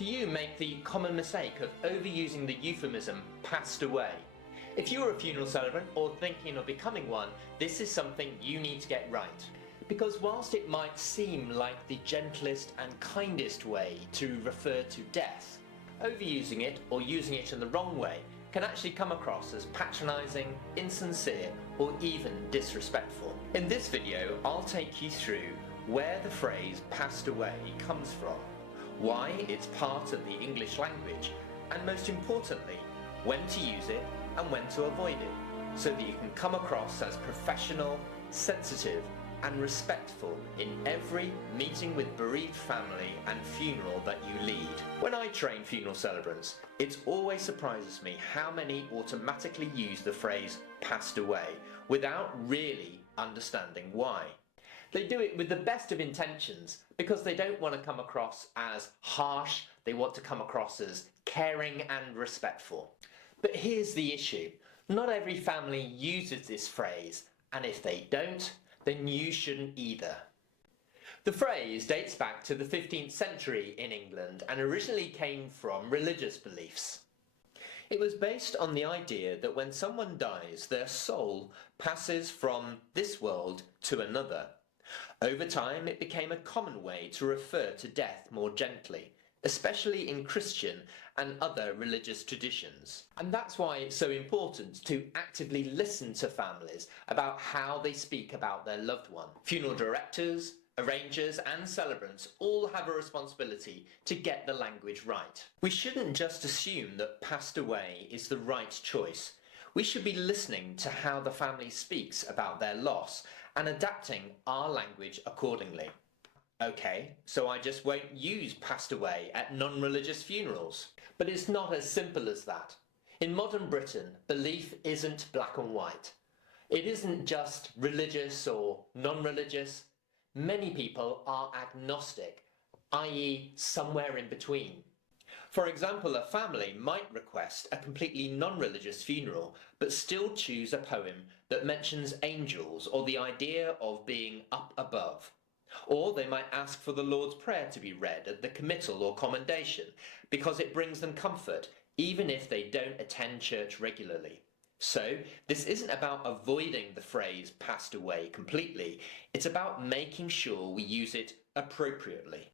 Do you make the common mistake of overusing the euphemism passed away? If you are a funeral celebrant or thinking of becoming one, this is something you need to get right. Because whilst it might seem like the gentlest and kindest way to refer to death, overusing it or using it in the wrong way can actually come across as patronising, insincere, or even disrespectful. In this video, I'll take you through where the phrase passed away comes from, why it's part of the English language, and most importantly, when to use it and when to avoid it, so that you can come across as professional, sensitive, and respectful in every meeting with bereaved family and funeral that you lead. When I train funeral celebrants, it always surprises me how many automatically use the phrase passed away without really understanding why. They do it with the best of intentions because they don't want to come across as harsh, they want to come across as caring and respectful. But here's the issue. Not every family uses this phrase, and if they don't, then you shouldn't either. The phrase dates back to the 15th century in England and originally came from religious beliefs. It was based on the idea that when someone dies, their soul passes from this world to another. Over time, it became a common way to refer to death more gently, especially in Christian and other religious traditions. And that's why it's so important to actively listen to families about how they speak about their loved one. Funeral directors, arrangers and celebrants all have a responsibility to get the language right. We shouldn't just assume that passed away is the right choice. We should be listening to how the family speaks about their loss and adapting our language accordingly. Okay, so I just won't use passed away at non-religious funerals. But it's not as simple as that. In modern Britain, belief isn't black and white. It isn't just religious or non-religious. Many people are agnostic, i.e. somewhere in between. For example, a family might request a completely non-religious funeral, but still choose a poem that mentions angels or the idea of being up above. Or they might ask for the Lord's Prayer to be read at the committal or commendation, because it brings them comfort, even if they don't attend church regularly. So, this isn't about avoiding the phrase passed away completely, it's about making sure we use it appropriately.